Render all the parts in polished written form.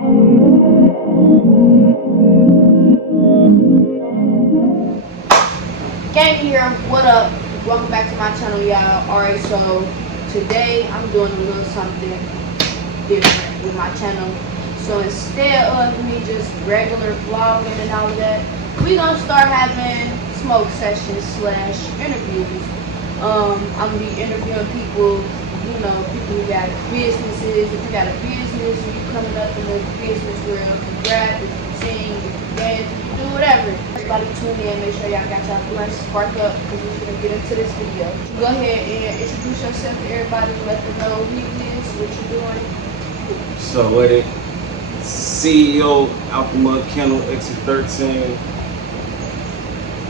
Gang here, what up? Welcome back to my channel, y'all. Alright, so today I'm doing a little something different with my channel. So instead of me just regular vlogging and all that, we gonna start having smoke sessions / interviews. I'm gonna be interviewing people, people who got businesses. If you got a business, if you coming up in the business world, if you rap, if you sing, if you dance, if you do whatever. Everybody tune in, make sure y'all got y'all blunts spark up because we're gonna get into this video. Go ahead and introduce yourself to everybody, let them know who you is, what you're doing. So with it, CEO Outdamuddkennels EXT13,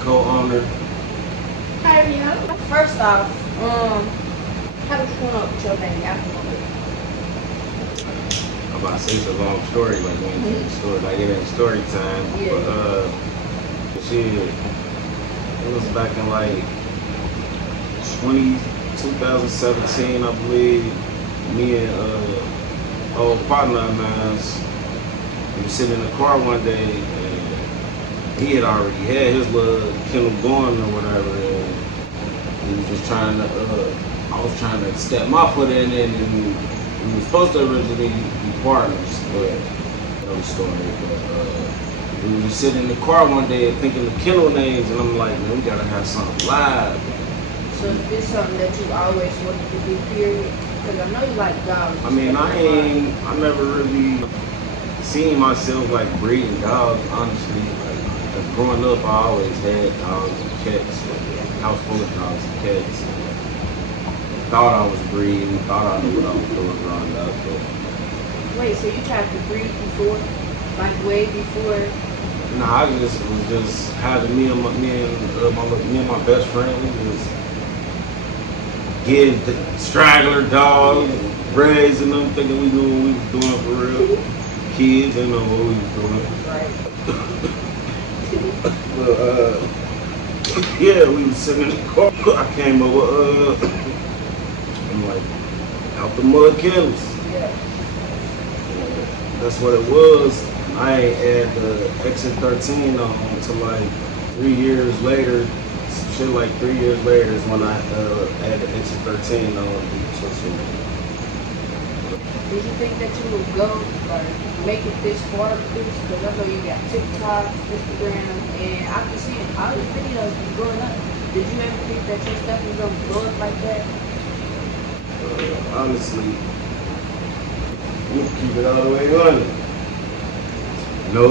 co-owner. Hi everyone. First off, how did you come up with your name, Outdamuddkennels? I'm about to say it's a long story, like we ain't telling the story, like it ain't story time. Yeah. But shit, it was back in like 2017, I believe. Me and old partner of mine, we were sitting in the car one day and he had already had his little kennel going or whatever, and he was just trying to, I was trying to step my foot in it, and we were supposed to originally be partners, but you know the story. But we were just sitting in the car one day thinking of kennel names, and I'm like, man, we gotta have something live. So is this something that you always wanted to do, period? Because I know you like dogs. I mean, I never really seen myself like breeding dogs, honestly. Like growing up, I always had dogs and cats, like, house full of dogs and cats. Thought I was breeding, thought I knew what I was doing growing up. But wait, so you tried to breed before? Like way before? nah, I was just having me and my best friend, we was getting the straggler dogs, raising them, thinking we knew what we was doing for real. Kids didn't know what we was doing. Right. But yeah, we was sitting in the car. I came over, I'm like, Outdamuddkennels. Yeah. That's what it was. I ain't add the EXT13 on until like 3 years later. Shit, like 3 years later is when I added EXT13 on. Did you think that you would go, like, make it this far with this? Because I know you got TikTok, Instagram, and I've been seeing all your videos growing up. Did you ever think that your stuff was going to blow up like that? Honestly, you keep it all the way on. No.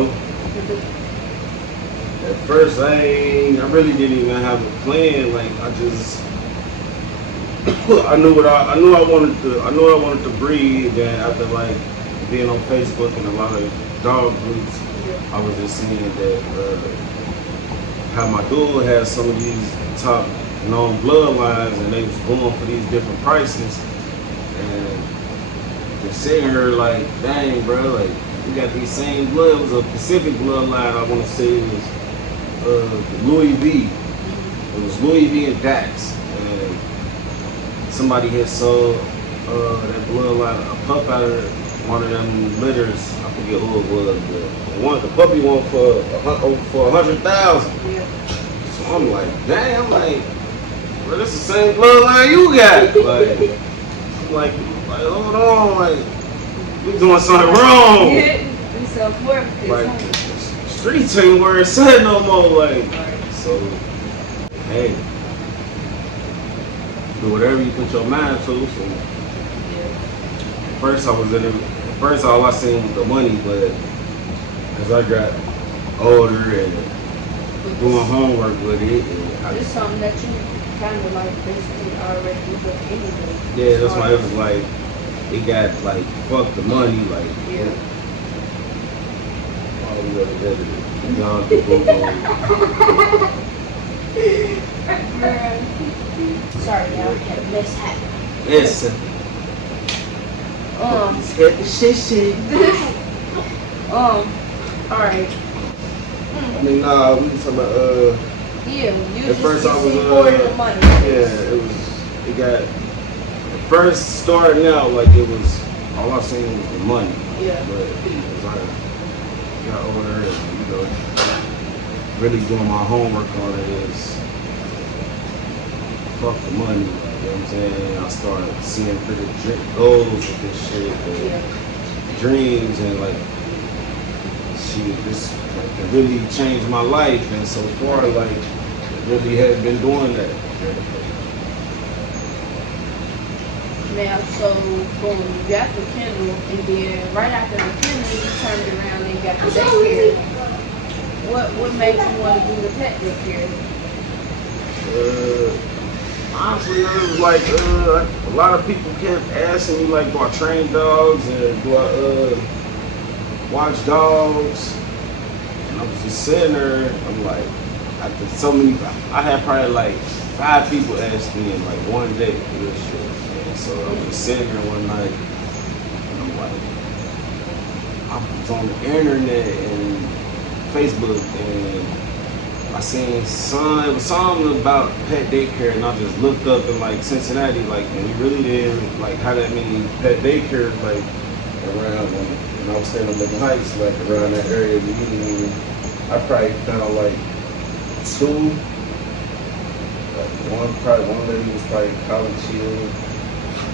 At first, I really didn't even have a plan. Like I knew I wanted to breed. Then after like being on Facebook and a lot of dog groups, I was just seeing that how my dude had some of these top known bloodlines, and they was going for these different prices. And just sitting here like, dang, bro, like we got these same blood. It was a Pacific bloodline. I want to say it was Louis V. It was Louis V and Dax. And somebody had sold that bloodline a pup out of one of them litters. I forget who it was, but the puppy won for $100,000. Yeah. So I'm like, dang, bro, this is the same bloodline you got. Like, hold on, like, we doing something wrong. And so like, streets ain't where it's at no more. Like, so, hey, do whatever you put your mind to. So, first I was in it. First, all I seen was the money, but as I got older and doing homework with it, it's something that you kind of like basically already do anyway. Yeah, that's why it was like, it got like, fuck the money, like, yeah. All we ever did is young people Sorry, y'all, had a mishap. Listen. Alright. I mean, nah, we was talking about, yeah, you at first I was, the money. yeah, it got, first starting out, like, it was all I seen was the money. Yeah. But as I got older and, you know, really doing my homework on it is fuck the money. You know what I'm saying? I started seeing bigger goals with this shit and dreams and like shit, this like, it really changed my life, and so far like it really has been doing that. Now, so boom, you got the kennel, and then right after the kennel, you turned around and got the daycare. What made you want to do the pet daycare? Honestly, it was like a lot of people kept asking me like, do I train dogs and do I watch dogs? And I was just sitting there. I'm like, after so many, I had probably like 5 people ask me in like one day for this shit. And so I was just sitting there one night, and I'm like, I was on the internet and Facebook, and I seen it was something about pet daycare, and I just looked up in like Cincinnati, like, and we really didn't like how that many pet daycares like around when I was staying on the Heights, like around that area. I probably found like 2. Like one lady was probably College Hill,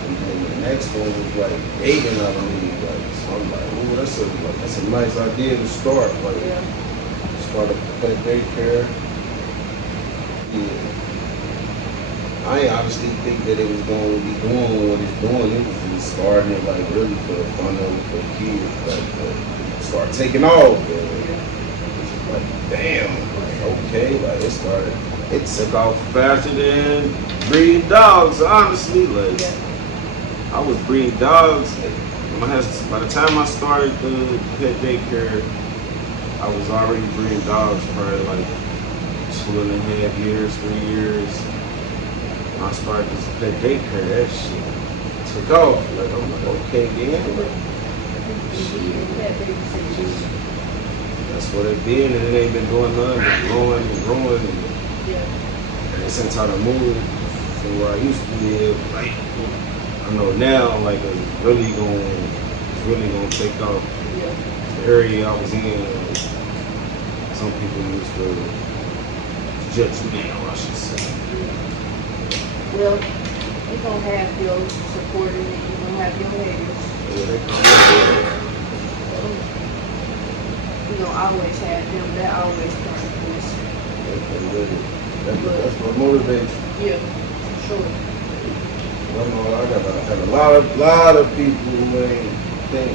and then the next one was like 8, and I believe. Like, so I'm like, ooh, that's a nice idea to start. Like, start a pet daycare. Yeah. I ain't obviously think that it was going to be doing what it's doing. It was just starting it like really for fun of it for kids. Like, start taking off. And like, damn. Like, okay. Like, it took off faster than breeding dogs, honestly. Like, I was breeding dogs. By the time I started the pet daycare, I was already breeding dogs probably like 2.5 years, 3 years. When I started this pet daycare, that shit took off. Like, I'm like, okay, then. Like, shit. That's what it been, and it ain't been doing nothing but growing and growing. And since I moved from where I used to live, like, I know now, like, it's really gonna take off. The area I was in, some people used to judge me, I should say. Well, you're going to have your supporters and you're going to have your haters. Yeah, they come. You know, always have them. That always comes first. That's what motivates you. Yeah, for sure. I know I got a lot of people who ain't think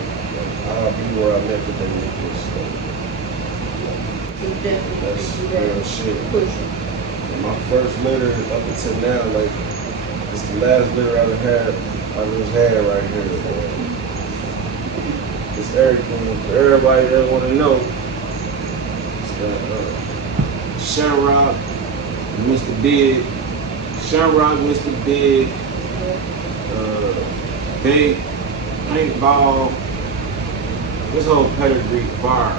I'll be where I'm at today with this stuff. You definitely That's do that. real shit. Push it. And my first litter up until now, like, it's the last litter I just had right here. It's everything for everybody that want to know. It's got Shamrock, Mr. Big, Shamrock, Mr. Big, Big, Paintball. This whole pedigree fire.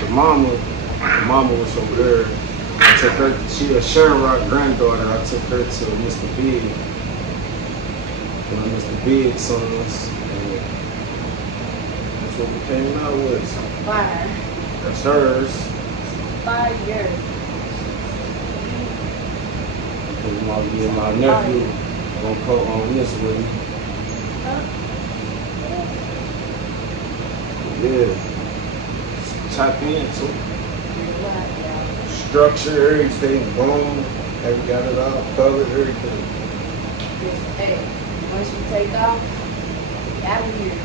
The mama was over there. I took her, she a Shamrock granddaughter. I took her to Mr. Big. One of Mr. Big's sons. And that's what we came out with. 5. That's hers. 5 years. My nephew gonna co on this with me. Yeah. Tap in too. Structure, everything, bone, have got it all covered, everything. Hey, once you take off, you out of here.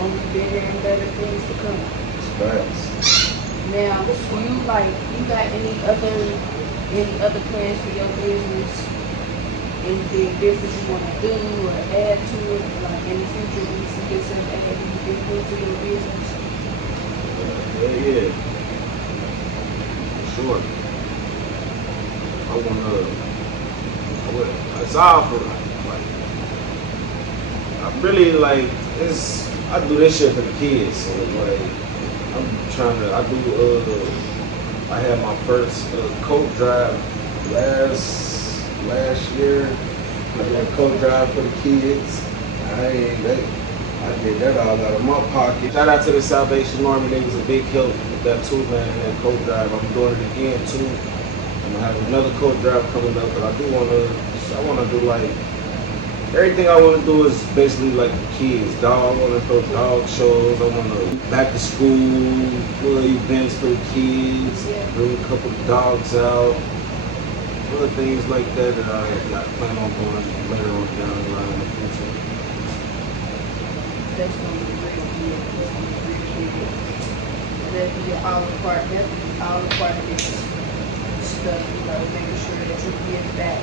Only bigger and better things to come. Facts. Now, you got any other plans for your business? Anything different you want to do or add to it? Like in the future, when you see yourself adding anything to your business? Yeah. Sure. It's all for like, I really like this. I do this shit for the kids. So like, I had my first coat drive last year. I did a coat drive for the kids. I did that all out of my pocket. Shout out to the Salvation Army. They was a big help with that too, man, and that coat drive. I'm doing it again too. I'm gonna have another coat drive coming up, but I wanna do like, everything I wanna do is basically like the kids. Dog, I wanna throw dog shows. I wanna back to school, little events for the kids, bring a couple of dogs out. Other things like that that I plan on doing later on down the line in the future. That's gonna be great. And that'll be all a part of this stuff, you know, making sure that you give back.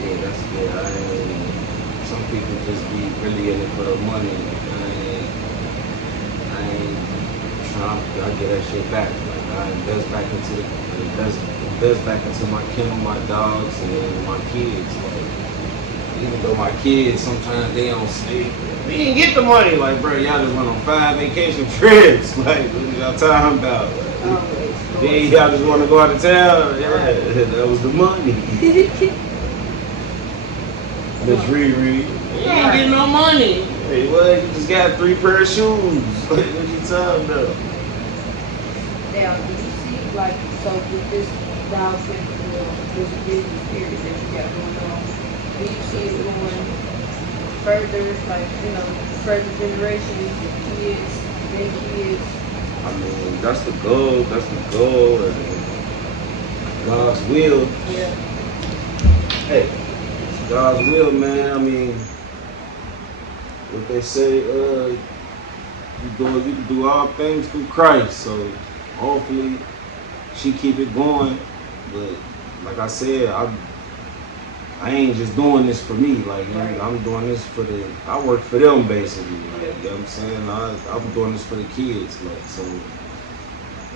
Yeah, that's good. Some people just be really in it for the money. I ain't trying. I get that shit back. Like I invest back into my kennel, my dogs, and my kids. Like even though my kids sometimes they don't stay, they didn't get the money. Like bro, y'all just went on 5 vacation trips. Like what is y'all talking about? Then y'all just want to go out of town. Yeah, that was the money. Miss Riri, you ain't getting no money. Hey, what? You just got 3 pair of shoes. What you talking about? Now, do you see, like, so with this dog central, this business period that you got going on, do you see it going further, like, you know, further generations, kids, then kids? I mean, that's the goal. That's the goal. And God's will. Yeah. Hey, it's God's will, man. I mean, what they say, you can do all things through Christ. So hopefully she keep it going. But like I said, I ain't just doing this for me. Like I'm doing this for I work for them basically. Like, you know what I'm saying? I'm doing this for the kids. Like so,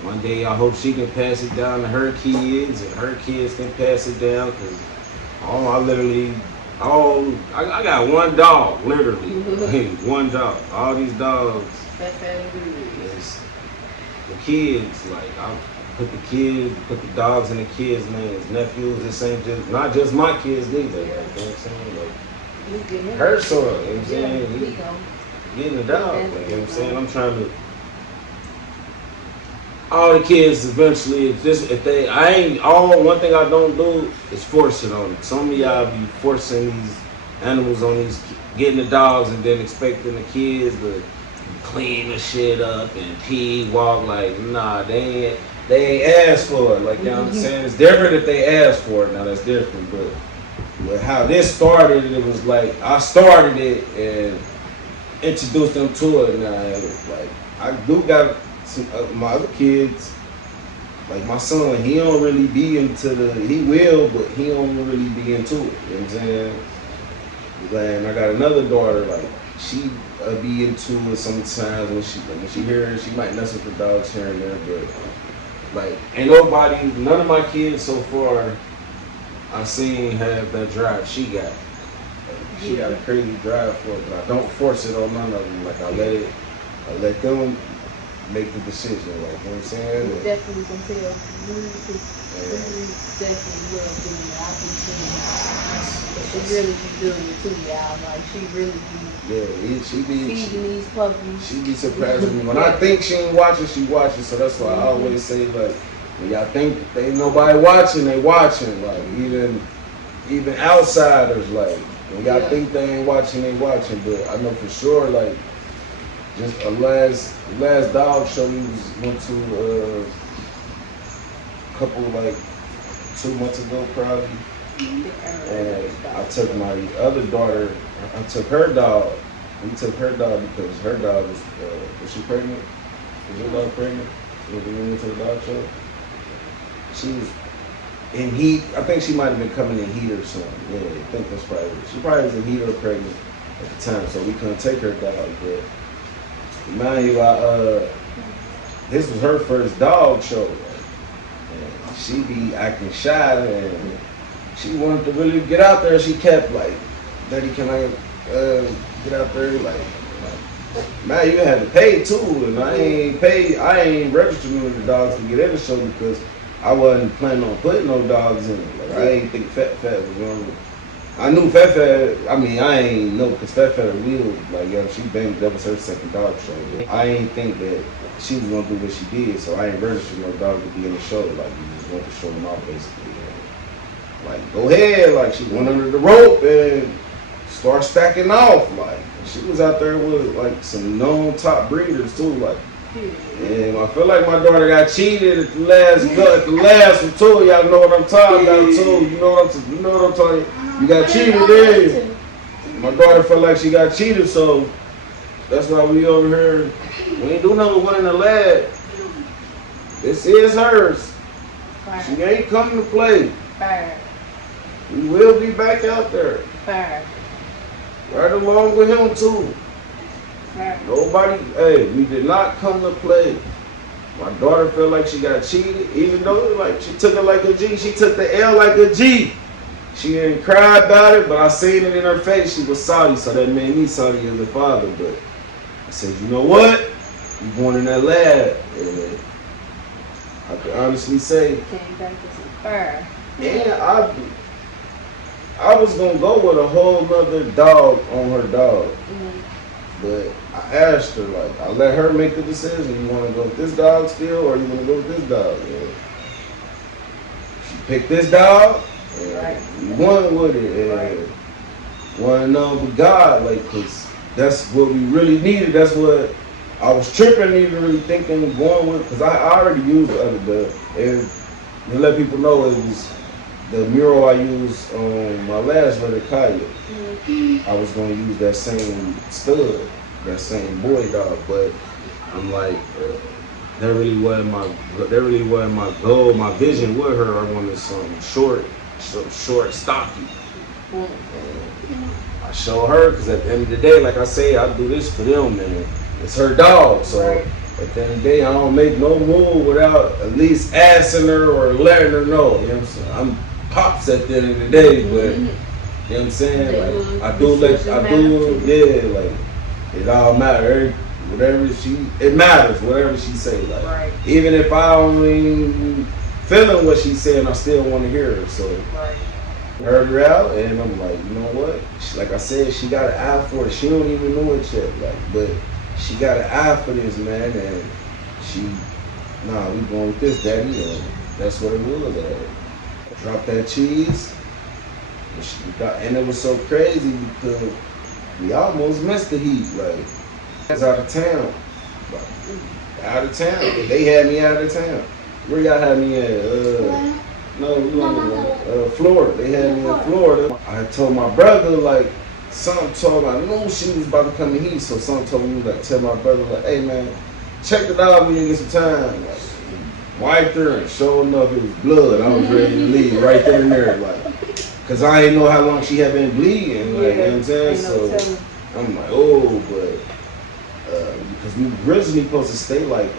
one day I hope she can pass it down to her kids, and her kids can pass it down. Cause I got one dog, literally, one dog. All these dogs. It's the kids. Like I put the dogs in the kids' names, nephews. This ain't not just my kids neither. Like, you know what I'm saying? Like her son. You know what I'm saying? Getting the dog. Like, you know what I'm saying? I'm trying to. All the kids eventually, one thing I don't do is force it on them. Some of y'all be forcing these animals on getting the dogs and then expecting the kids to clean the shit up and pee, walk. Like, nah, they ain't asked for it. Like, you know what I'm saying? It's different if they ask for it. Now that's different, but how this started, it was like I started it and introduced them to it. Now, like I do got my other kids, like my son, he don't really be into he will, but he don't really be into it. You know what I'm saying? And I got another daughter, like she be into it sometimes when she hear it, she might mess with the dogs here and there, but like none of my kids so far I've seen have that drive she got. She got a crazy drive for it, but I don't force it on none of them. Like I let them make the decision, like, you know what I'm saying? You definitely can tell. Definitely will do it. I can tell. She really be doing it too, y'all. Like, she really be she be feeding these puppies. She be surprising me. When I think she ain't watching, she watching. So that's why I always say, like, when y'all think there ain't nobody watching, they watching. Like, even outsiders, like, when y'all think they ain't watching, they watching. But I know for sure, like, just last dog show we went to a couple, like 2 months ago probably, and I took my other daughter. I took her dog. We took her dog because her dog was she pregnant? Was your dog pregnant? When we went to the dog show, she was in heat. I think she might have been coming in heat or something. Yeah, I think that's probably it. She probably was in heat or pregnant at the time, so we couldn't take her dog, but. Mind you, this was her first dog show. And she be acting shy and she wanted to really get out there. She kept like, Daddy, can I get out there? Like, man, you had to pay too. And I ain't registered with the dogs to get in the show because I wasn't planning on putting no dogs in it. Like, I ain't think Fat was going to I knew Fefe, I mean, I ain't know, because Fefe a real, like, yo, she been, that was her second dog show. But I ain't think that she was gonna do what she did, so I ain't registered no dog to be in the show. Like, we just went to show them out, basically. And, like, go ahead, like, she went under the rope and started stacking off. Like, she was out there with, like, some known top breeders, too. Like, and I feel like my daughter got cheated at the last one, too. Y'all know what I'm talking about, too. You know what I'm talking about. You got cheated then. My daughter felt like she got cheated, so that's why we over here. We ain't do nothing with winning the lab. This is hers. She ain't coming to play. We will be back out there. Right along with him too. Nobody, hey, we did not come to play. My daughter felt like she got cheated, even though like she took it like a G. She took the L like a G. She didn't cry about it, but I seen it in her face. She was salty, so that made me salty as a father. But I said, you know what? You going in that lab. And I can honestly say, and I was going to go with a whole nother dog on her dog. But I asked her, like, I let her make the decision. You want to go with this dog still, or you want to go with this dog? And she picked this dog. We won with it, and one with God, like, cause that's what we really needed. That's what I was tripping, even really thinking of going with, cause I already used the other dub, and to let people know it was the mural I used on my last letter, Kaya. I was gonna use that same stud, that same boy dog, but I'm like. That really wasn't my goal, my vision with her. I wanted something short, stocky. I show her because at the end of the day, like I say, I do this for them, man. It's her dog, so at the end of the day, I don't make no move without at least asking her or letting her know. You know what I'm saying? I'm pops at the end of the day, but you know what I'm saying? Like like it all matters. It matters, whatever she say. Like, even if I don't even feeling what she's saying, I still want to hear her. So, heard her out, and I'm like, you know what? Like I said, she got an eye for it. She don't even know it yet, like, but she got an eye for this, man, and we going with this, daddy, and that's what it was. Drop that cheese, and it was so crazy because we almost missed the heat, like. Out of town. Out of town. They had me out of town. Where y'all had me at? Florida. They had me in Florida. I told my brother, like, something told me, I knew she was about to come to heat, so something told me, like, tell my brother, like, hey, man, check the dog when you get some time. Like, wiped her, and sure enough, it was blood. I was ready to leave right there and there, like, because I didn't know how long she had been bleeding, like, you know what I'm saying? So I'm like, oh, but. Because we originally supposed to stay like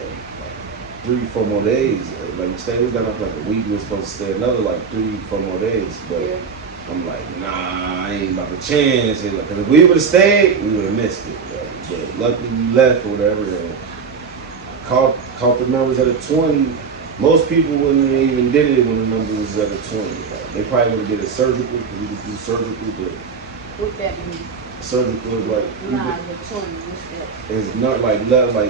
3-4 more days. Like we got up like a week. We were supposed to stay another like 3-4 more days. But I'm like, nah, I ain't about to chance it. Because if we would have stayed, we would have missed it. But luckily we left or whatever. And caught the numbers at a 20. Most people wouldn't even did it when the number was at a 20. Like, they probably would have did it surgical because we could do surgical. But what that mean? Surgical is like it's not like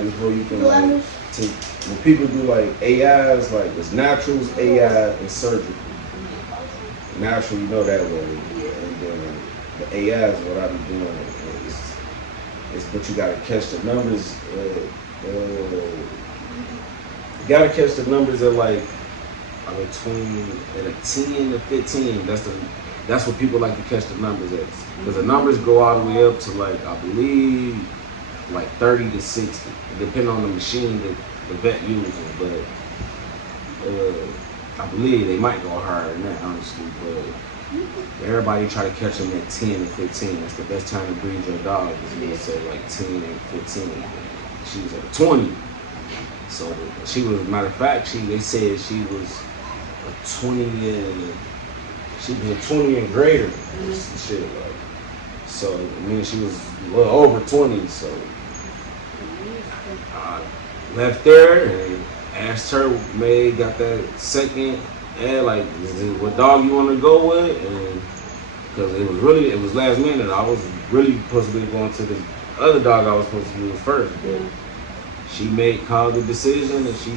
before you can like take when people do like AIs, like it's naturals, AI, and surgical. Natural, you know that way, and then the AI is what I be doing. It's but you gotta catch the numbers. You gotta catch the numbers at like between at a 10 to 15. That's what people like to catch the numbers at. Because the numbers go all the way up to like, I believe, like 30 to 60, depending on the machine that the vet uses. But I believe they might go higher than that, honestly. But everybody try to catch them at 10 and 15. That's the best time to breed your dog. Is when they say like 10 and 15. She was at 20. So she was, matter of fact, they said she was a 20 and. She was a 20 and greater, shit like. So I mean, she was a little over 20. So I left there and asked her, got that second, and like, what dog you want to go with? And because it was last minute. I was really supposed to be going to the other dog I was supposed to use first, but she called the decision, and she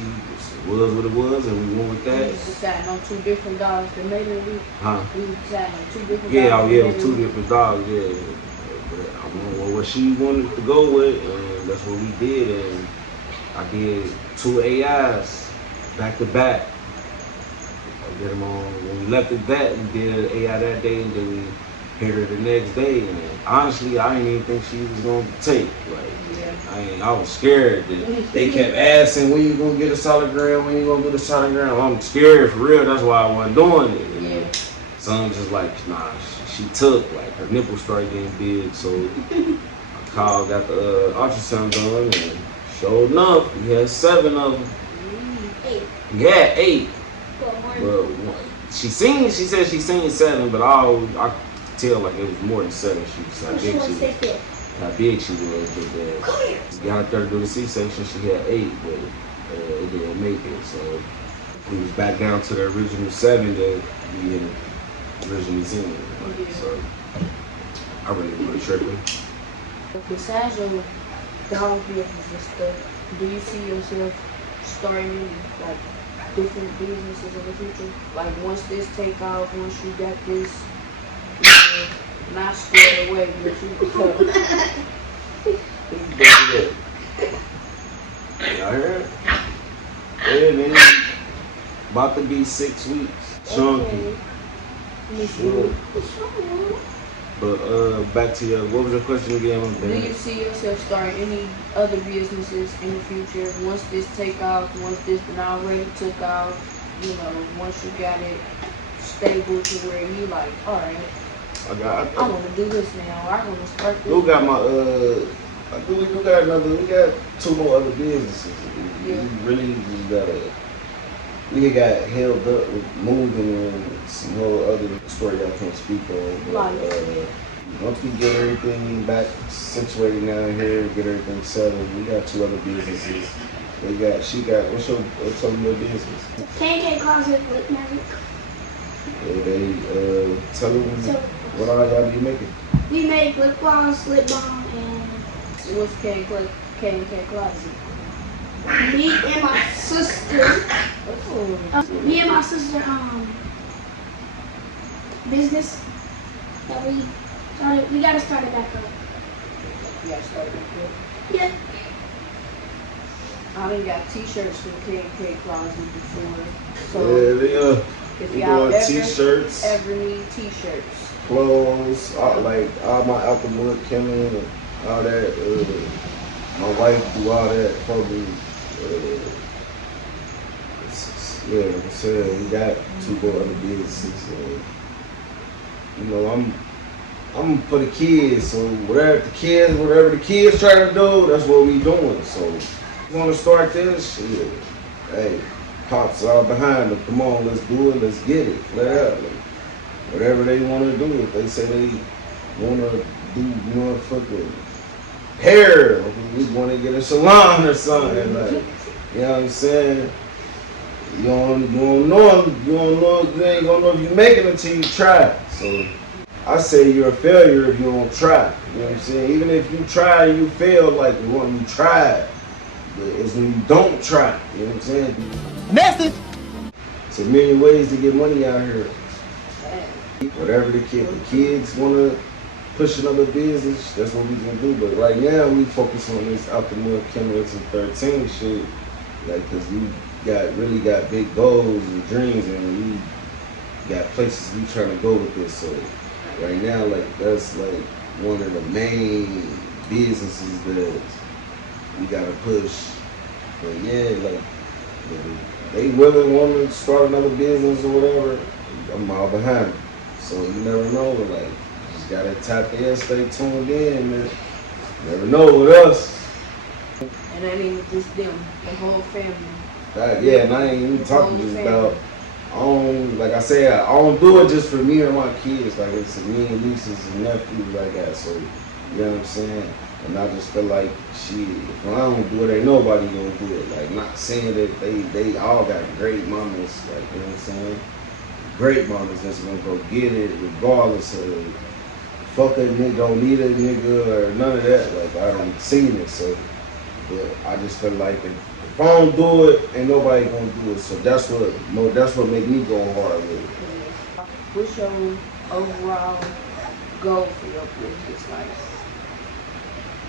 was what it was, and we went with that. We decided on 2 different dogs that made it. We decided on 2 different dogs. Yeah, it was 2 different dogs. Yeah, but I don't know what she wanted to go with, and that's what we did. And I did 2 AIs back to back. I did them on when we left at that. We did an AI that day, and then we hit her the next day. And honestly, I didn't even think she was gonna take. I was scared. They kept asking, when you gonna get a solid ground? When you gonna get a solid ground? I'm scared for real. That's why I wasn't doing it. And some just like, nah, she took. Like her nipples started getting big, so I called, got the ultrasound done, and sure enough, he had 7 of them. 8. He had 8. Well, she said she seen 7, but I could tell like it was more than 7. She was how big she was. But got her to do the C-section. She had 8, but it didn't make it. So we was back down to the original 7 that we had originally seen. So I really wasn't tripping. Besides your dog business and stuff, do you see yourself starting any like different businesses in the future? Like once this take off, once you got this, not scared away, but you become. Y'all heard? Yeah, man. About to be 6 weeks. Chunky. Sure. But back to your, what was your question again? Do you see yourself starting any other businesses in the future? Once this take off, once this already took off, once you got it stable to where you like, all right, I want to do this now. I want to start this. We got we got 2 more other businesses. We got held up with moving and some whole other story I can't speak on. But, once we get everything back situated down here, get everything settled, we got 2 other businesses. What's your business? Pancake Closet Lip Magic. Tell them what all y'all be making. We make lip gloss, lip balm, and what's K&K Closet? me and my sister. Me and my sister business that we started. We gotta start it back up. You gotta start it back up. Yeah. I done got t-shirts from K&K Closet before. So if y'all ever need t-shirts, clothes, like all my Outdamuddkennels and all that. My wife do all that probably. Like I said, we got 2 more other businesses. I'm for the kids. So whatever the kids try to do, that's what we doing. So you want to start this? Shit. Hey, pops all behind them. Come on, let's do it. Let's get it. Let out. Whatever they want to do. If they say they want to do motherfucking hair, we want to get a salon or something. Like, you know what I'm saying? You don't know, you ain't gonna know if you make it until you try. So I say you're a failure if you don't try. You know what I'm saying? Even if you try and you fail, like when you tried, it's when you don't try. You know what I'm saying? Message. It's a million ways to get money out here. Whatever the kids wanna push another business, that's what we can do. But right now we focus on this Outdamuddkennels and 13 shit, like, cause we really got big goals and dreams, and we got places we trying to go with this. So right now, like, that's like one of the main businesses that we gotta push. But yeah, like, if they really want to start another business or whatever, I'm all behind them. So you never know, like, just gotta tap in, stay tuned in, man. You never know with us. And that ain't just them, the whole family. And I ain't even talking just about, like I say, I don't do it just for me or my kids. Like, it's me and nieces and nephews I got. So, you know what I'm saying? And I just feel like, if I don't do it, ain't nobody gonna do it. Like, not saying that they all got great mamas, like, you know what I'm saying? great mamas that's gonna go get it regardless of fuck a nigga, don't need a nigga or none of that. Like I done seen it, so but I just feel like if I don't do it, ain't nobody gonna do it. So that's what make me go hard with it. What's your overall goal for your business? Like,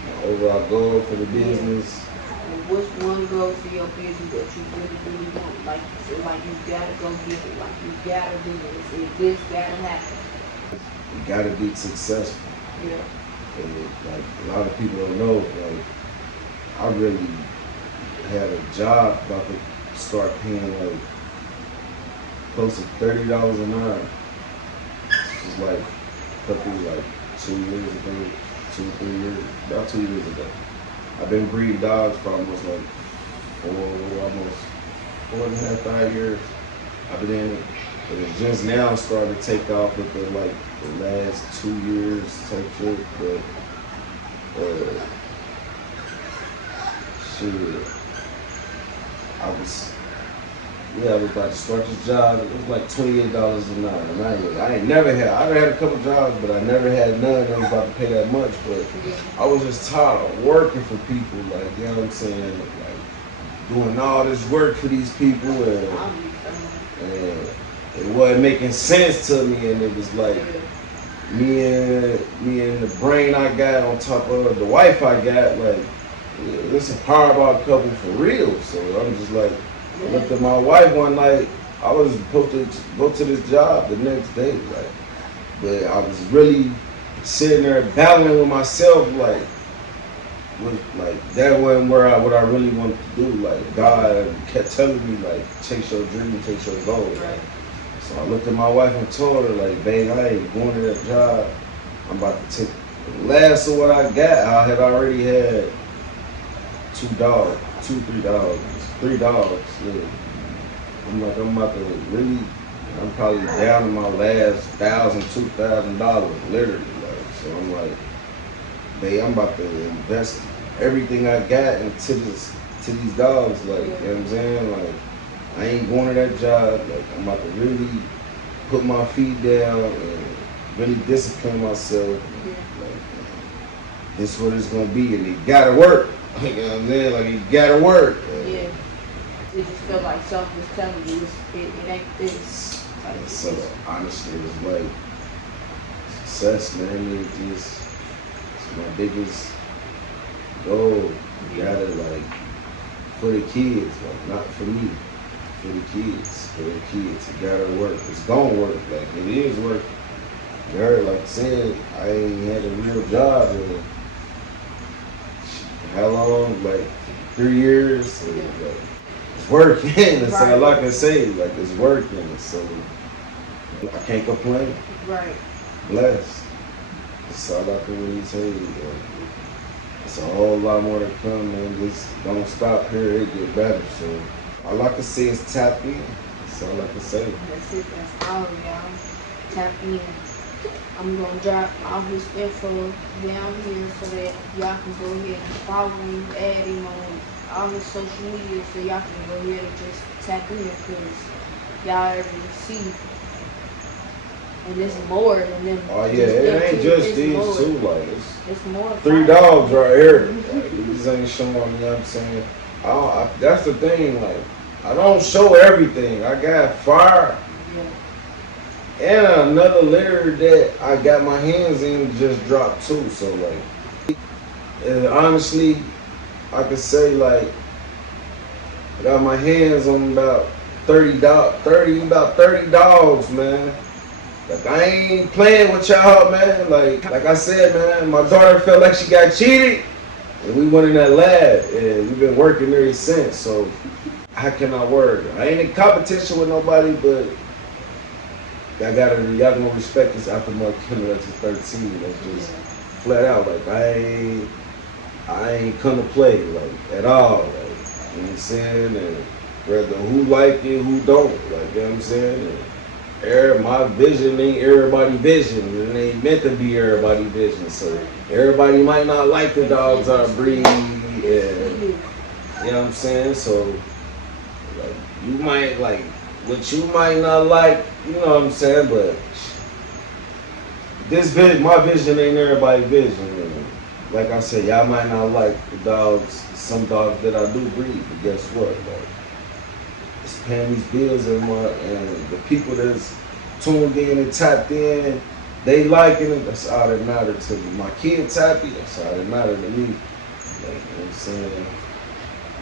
My overall goal for the business. what's one goal for your business that you really want? Like, so like you gotta go get it. Like you gotta do this. This gotta happen. You gotta be successful. Yeah. And like a lot of people don't know, like I really had a job about to start paying like close to $30 an hour. It was like a couple, like 2 years ago, 2 or 3 years, about 2 years ago. I've been breeding dogs for almost like almost 4.5, 5 years. I've been in it. But it's just now starting to take off within like the last 2 years type shit. But shit, I was about to start this job. It was like $28 an hour. And I done had a couple jobs, but I never had none that was about to pay that much. But I was just tired of working for people, like, you know what I'm saying? Like, doing all this work for these people, and it wasn't making sense to me, and it was like, me and the brain I got on top of the wife I got, like, it's a powerball couple for real. So I'm just like, I looked at my wife one night. I was supposed to go to this job the next day, like, but I was really sitting there battling with myself, like that wasn't what I really wanted to do. Like God kept telling me, like, chase your dream, chase your goal. Right. So I looked at my wife and told her, like, babe, I ain't going to that job. I'm about to take the last of what I got. I had already had 3 dogs. Yeah. I'm about to really, I'm probably down to my last $1,000, $2,000, literally. Like, so I'm like, babe, I'm about to invest everything I got into these dogs. Like, you know what I'm saying? Like, I ain't going to that job. Like, I'm about to really put my feet down and really discipline myself. Like, this is what it's gonna be, and it gotta work. You know what I'm saying? Like, it gotta work. Yeah. It just felt like something was telling you it ain't this. Like, so honestly, it was like success, man. It's my biggest goal. You gotta, like, for the kids, like, not for me, for the kids, It gotta work. It's gonna work. Like, it is working. You heard, like I said, I ain't had a real job in how long? Like 3 years. So, like, it's working. That's all I can say. Like, it's working. So I can't complain. Right. Blessed. That's all I can really say. It's a whole lot more to come, man. Just don't stop here. It get better. So all I can say is tap in. That's all I can say. That's it. That's all, y'all. Tap in. I'm going to drop all his info down here so that y'all can go ahead and follow him, add him on all his social media, so y'all can go ahead and just tap in, because y'all already see. And there's more than them. Oh yeah, it ain't just these more. two. Like, it's more. 3 dogs right here. Like, these ain't showing. You know what I'm saying? That's the thing. Like, I don't show everything. I got fire. Yeah. And another litter that I got my hands in just dropped too. So, like, honestly, I could say, like, I got my hands on about 30 dogs, man. Like, I ain't playing with y'all, man. Like I said, man, my daughter felt like she got cheated, and we went in that lab, and we've been working ever since. So how can I work? I ain't in competition with nobody, but y'all gonna respect this Outdamuddkennels EXT13. That's just flat out. Like, I ain't come to play, like, at all. Like, you know what I'm saying? And whether who like it, who don't, like, you know what I'm saying? And my vision ain't everybody's vision. It ain't meant to be everybody's vision. So everybody might not like the dogs I breed. And, you know what I'm saying? So, like, you might, like, what you might not like, you know what I'm saying, but my vision ain't everybody's vision. And like I said, y'all might not like the dogs, some dogs that I do breed, but guess what? Like, it's paying these bills every month, and the people that's tuned in and tapped in, they liking it. That's all that matters to me. My kids happy. That's all that matters to me. Like, you know what I'm saying?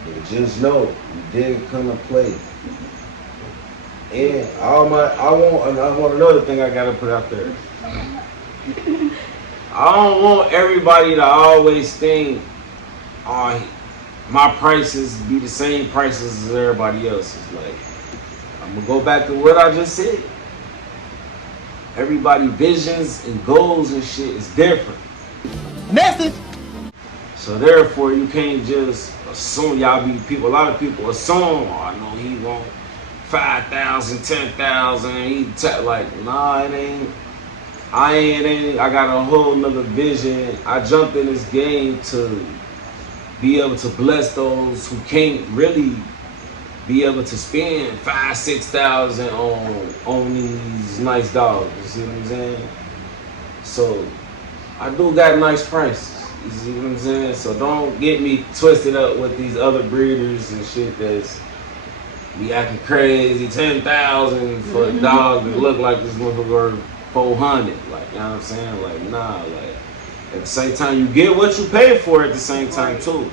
But just know, you didn't come to play. And I want another thing I gotta put out there. I don't want everybody to always think, oh, my prices be the same prices as everybody else's. Like, I'm gonna go back to what I just said. Everybody visions and goals and shit is different. Message. So therefore, you can't just assume. A lot of people assume, oh, I know he want 5,000, 10,000. Nah, it ain't. I got a whole nother vision. I jumped in this game to be able to bless those who can't really be able to spend 5,000, 6,000 on these nice dogs. You see what I'm saying? So I do got nice prices. You see what I'm saying? So don't get me twisted up with these other breeders and shit that's be acting crazy. 10,000 for a dog that look like this motherfucker 400. Like, you know what I'm saying? Like, nah, like at the same time you get what you pay for at the same time too.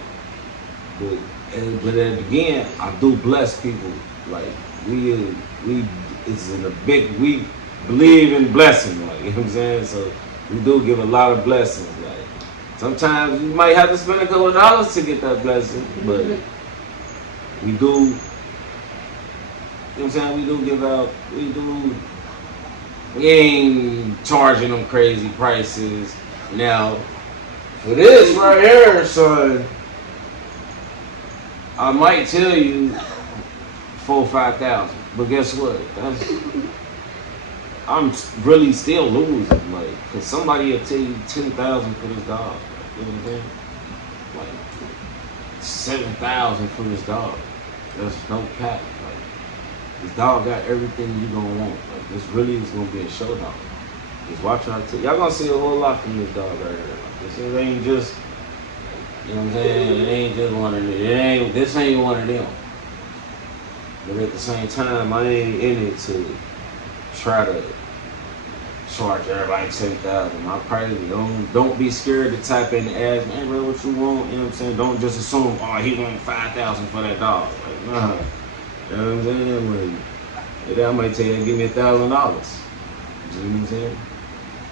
But again, I do bless people. Like we believe in blessing, like, you know what I'm saying? So we do give a lot of blessings. Like sometimes you might have to spend a couple of dollars to get that blessing, but we do, you know what I'm saying, we do give out, we ain't charging them crazy prices. Now, for this right here, son, I might tell you 4,000 or 5,000, but guess what? I'm really still losing, like, cause somebody will tell you 10,000 for this dog, like, you know what I'm saying? Like 7,000 for this dog. There's no cap. Like, this dog got everything you gonna want. Like, this really is gonna be a show dog. Just watch out. Y'all gonna see a whole lot from this dog right here. Like, this ain't just, you know what I'm saying? It ain't just one of them. This ain't one of them. But at the same time, I ain't in it to try to charge everybody 10,000. My price, don't be scared to type in and ask, man, bro, what you want? You know what I'm saying? Don't just assume, oh, he want 5,000 for that dog. Like, nah. You know what I'm saying? Like, I might tell you, give me $1,000. You know what I'm saying?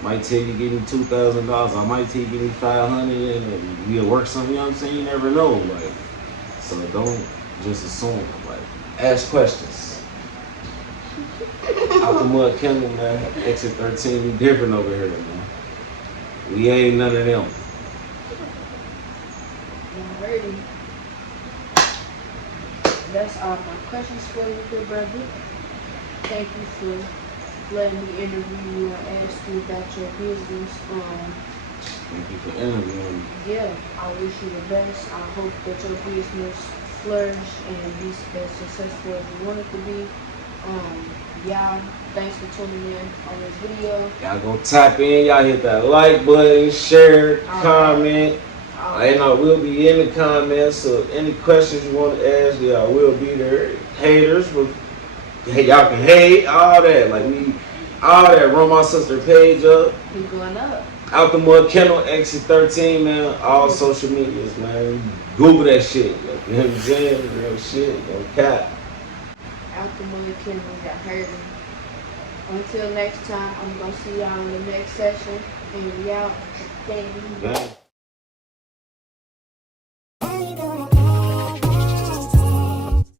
Might tell you, give me $2,000. I might tell you, give me 500, and we'll work something. You know what I'm saying? You never know. Like, so don't just assume. Like, ask questions. Outdamuddkennels, man. EXT13, we different over here, man. We ain't none of them. Alrighty. That's all my questions for you, good brother. Thank you for letting me interview you and ask you about your business. Thank you for interviewing me. Yeah, I wish you the best. I hope that your business flourish and be as successful as you want it to be. Y'all, thanks for tuning in on this video. Y'all go tap in, y'all hit that like button, share, comment. And I will be in the comments, so any questions you want to ask, y'all will be there. Haters, hey, y'all can hate, all that. Like, all that. Run my sister page up. Keep going up. Outdamuddkennels, EXT13, man. All social medias, man. Google that shit. Like, you know what I'm saying? Real shit. No cap. Outdamuddkennels, got heard. Until next time, I'm going to see y'all in the next session. And we out. Thank you.